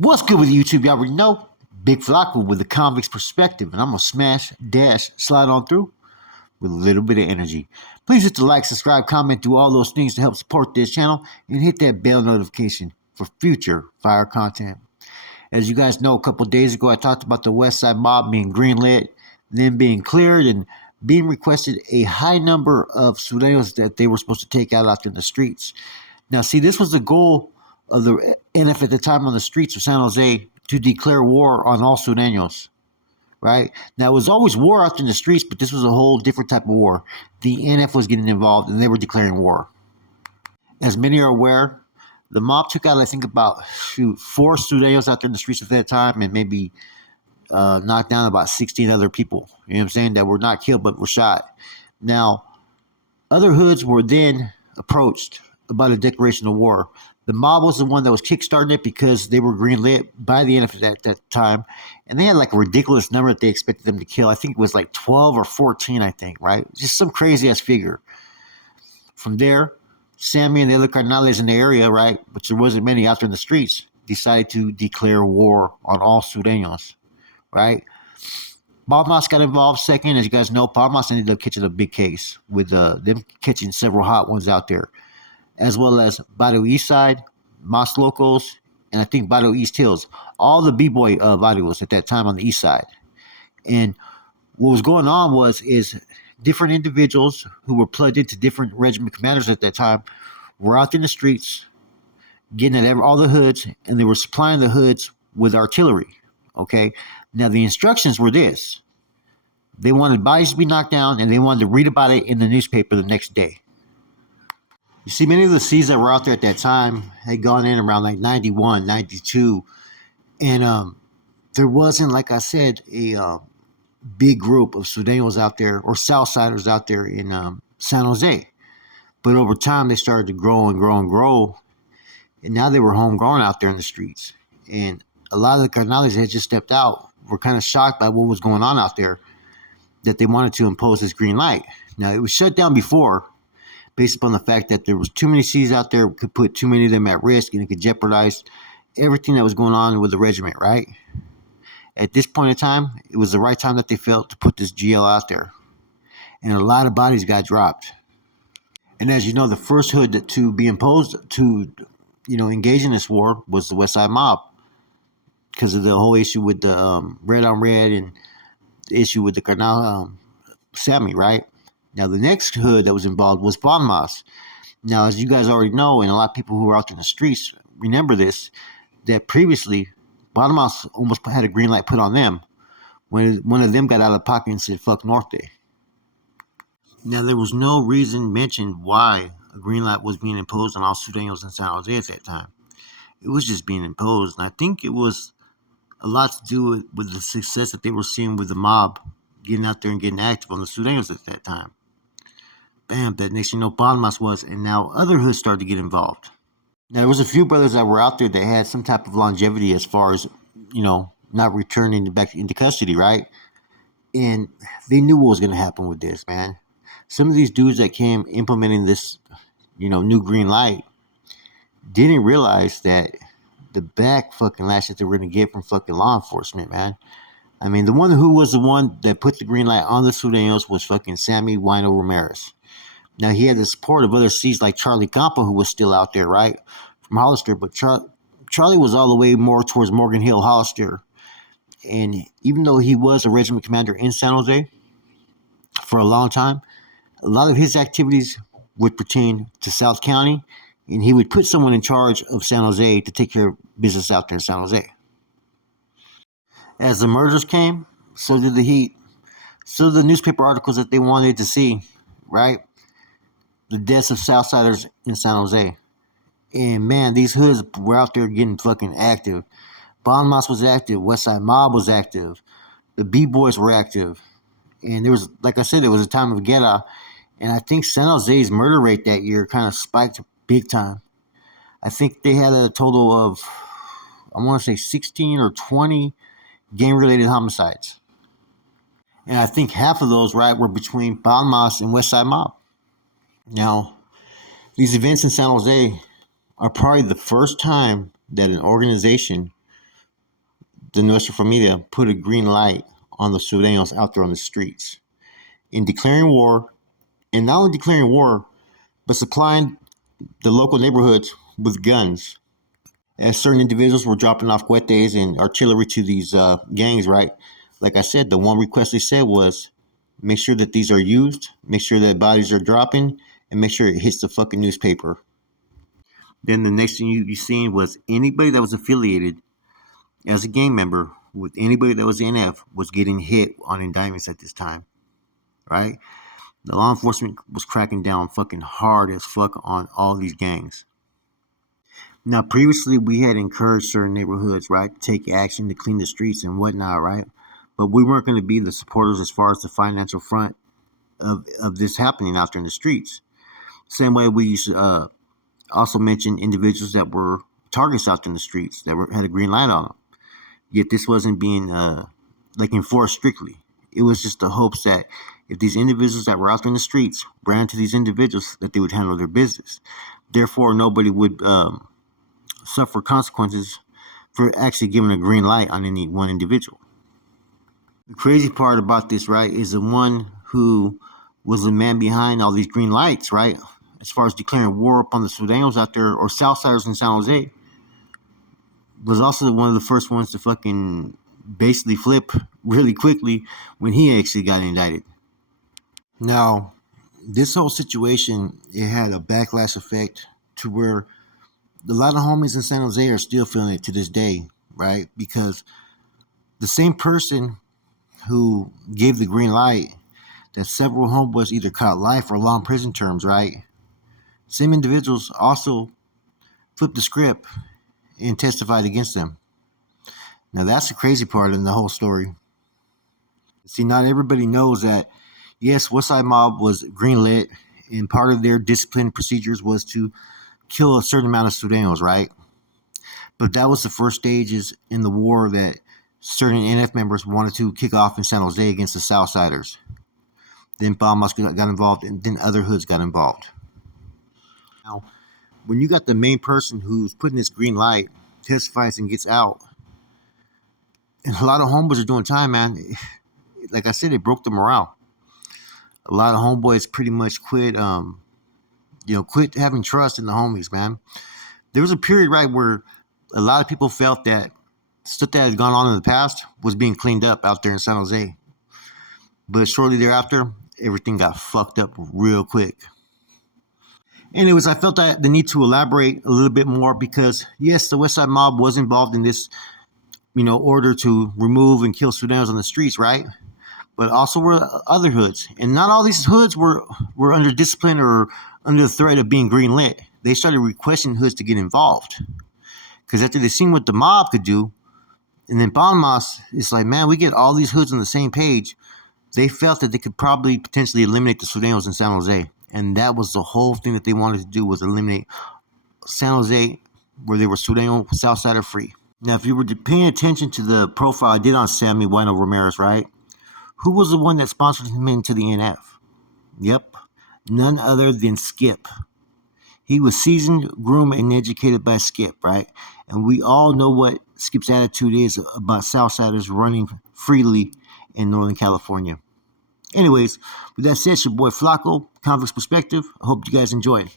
What's good with YouTube? Y'all already know. Big Flacco with the convict's perspective, and I'm gonna smash, dash, slide on through with a little bit of energy. Please hit the like, subscribe, comment, do all those things to help support this channel, and hit that bell notification for future fire content. As you guys know, a couple days ago, I talked about the West Side Mob being greenlit, then being cleared, and being requested a high number of Surenos that they were supposed to take out in the streets. Now, see, this was the goal of the NF at the time on the streets of San Jose to declare war on all Sureños, right? Now, it was always war out in the streets, but this was a whole different type of war. The NF was getting involved, and they were declaring war. As many are aware, the mob took out, I think, about 4 Sureños out there in the streets at that time, and maybe knocked down about 16 other people, you know what I'm saying, that were not killed but were shot. Now, other hoods were then approached about a declaration of war. The mob was the one that was kickstarting it because they were greenlit by the NF at that time, and they had like a ridiculous number that they expected them to kill. I think it was like 12 or 14, I think, right? Just some crazy ass figure. From there, Sammy and the other carnales in the area, right, which there wasn't many out there in the streets, decided to declare war on all Sureños, right? Palmas got involved second. As you guys know, Palmas ended up catching a big case with them catching several hot ones out there, as well as Barrio East Side, Mas Locos, and I think Barrio East Hills. All the B-boy barrios at that time on the east side. And what was going on is different individuals who were plugged into different regiment commanders at that time were out in the streets getting at all the hoods, and they were supplying the hoods with artillery, okay? Now, the instructions were this. They wanted bodies to be knocked down, and they wanted to read about it in the newspaper the next day. You see, many of the C's that were out there at that time had gone in around like 91, 92, and there wasn't, like I said, a big group of Sureños out there or Southsiders out there in San Jose. But over time, they started to grow and grow and grow, and now they were homegrown out there in the streets. And a lot of the carnales that had just stepped out were kind of shocked by what was going on out there, that they wanted to impose this green light. Now, it was shut down before, based upon the fact that there was too many C's out there, could put too many of them at risk, and it could jeopardize everything that was going on with the regiment, right? At this point in time, it was the right time that they felt to put this GL out there. And a lot of bodies got dropped. And as you know, the first hood to be imposed to, engage in this war was the West Side Mob, because of the whole issue with the red on red and the issue with the Carnal Sammy, right? Now, the next hood that was involved was Palmas. Now, as you guys already know, and a lot of people who are out in the streets remember this, that previously, Palmas almost had a green light put on them when one of them got out of pocket and said, fuck Norte. Now, there was no reason mentioned why a green light was being imposed on all Sureños in San Jose at that time. It was just being imposed, and I think it was a lot to do with the success that they were seeing with the mob getting out there and getting active on the Sureños at that time. Bam, that next you know, Palmas was, and now other hoods started to get involved. Now, there was a few brothers that were out there that had some type of longevity as far as, not returning back into custody, right? And they knew what was going to happen with this, man. Some of these dudes that came implementing this, new green light didn't realize that the back fucking lash that they were going to get from fucking law enforcement, man. I mean, the one who was the one that put the green light on the Sureños was fucking Sammy Wino Ramirez. Now, he had the support of other C's like Charlie Campa, who was still out there, right, from Hollister. But Charlie was all the way more towards Morgan Hill, Hollister. And even though he was a regiment commander in San Jose for a long time, a lot of his activities would pertain to South County, and he would put someone in charge of San Jose to take care of business out there in San Jose. As the murders came, so did the heat. So did the newspaper articles that they wanted to see, right? The deaths of Southsiders in San Jose. And man, these hoods were out there getting fucking active. Palmas was active. West Side Mob was active. The B-boys were active. And there was, like I said, it was a time of guerra. And I think San Jose's murder rate that year kind of spiked big time. I think they had a total of, I want to say 16 or 20 gang-related homicides. And I think half of those, right, were between Palmas and West Side Mob. Now, these events in San Jose are probably the first time that an organization the Nuestra Familia put a green light on the Surenos out there on the streets in declaring war, and not only declaring war, but supplying the local neighborhoods with guns. As certain individuals were dropping off cohetes and artillery to these gangs, right? Like I said, the one request they said was make sure that these are used, make sure that bodies are dropping, and make sure it hits the fucking newspaper. Then the next thing you seen was anybody that was affiliated as a gang member with anybody that was NF was getting hit on indictments at this time, right? The law enforcement was cracking down fucking hard as fuck on all these gangs. Now, previously, we had encouraged certain neighborhoods, right, to take action to clean the streets and whatnot, right? But we weren't going to be the supporters as far as the financial front of this happening out there in the streets. Same way we used to also mention individuals that were targets out there in the streets that had a green light on them. Yet this wasn't being like enforced strictly. It was just the hopes that if these individuals that were out there in the streets ran into these individuals, that they would handle their business. Therefore, nobody would suffer consequences for actually giving a green light on any one individual. The crazy part about this, right, is the one who was the man behind all these green lights, right, as far as declaring war upon the Surenos out there, or Southsiders in San Jose, was also one of the first ones to fucking basically flip really quickly when he actually got indicted. Now, this whole situation, it had a backlash effect to where a lot of homies in San Jose are still feeling it to this day, right? Because the same person who gave the green light, that several homeboys either caught life or long prison terms, right? Same individuals also flipped the script and testified against them. Now that's the crazy part in the whole story. See, not everybody knows that, yes, Westside Mob was greenlit, and part of their discipline procedures was to kill a certain amount of Surenos, right? But that was the first stages in the war that certain NF members wanted to kick off in San Jose against the Southsiders. Then Palmas got involved, and then other hoods got involved. Now, when you got the main person who's putting this green light, testifies and gets out, and a lot of homeboys are doing time, man. Like I said, it broke the morale. A lot of homeboys pretty much quit, quit having trust in the homies, man. There was a period, right, where a lot of people felt that stuff that had gone on in the past was being cleaned up out there in San Jose. But shortly thereafter, everything got fucked up real quick. Anyways, I felt the need to elaborate a little bit more because, yes, the Westside Mob was involved in this, order to remove and kill Surenos on the streets, right? But also were other hoods. And not all these hoods were under discipline or under the threat of being greenlit. They started requesting hoods to get involved. Because after they seen what the mob could do, and then Palmas, it's like, man, we get all these hoods on the same page. They felt that they could probably potentially eliminate the Surenos in San Jose. And that was the whole thing that they wanted to do, was eliminate San Jose where they were Sureno, Southsider free. Now, if you were paying attention to the profile I did on Sammy Bueno Ramirez, right? Who was the one that sponsored him into the NF? Yep, none other than Skip. He was seasoned, groomed, and educated by Skip, right? And we all know what Skip's attitude is about Southsiders running freely in Northern California. Anyways, with that said, it's your boy Flacco, Convict's Perspective. I hope you guys enjoyed.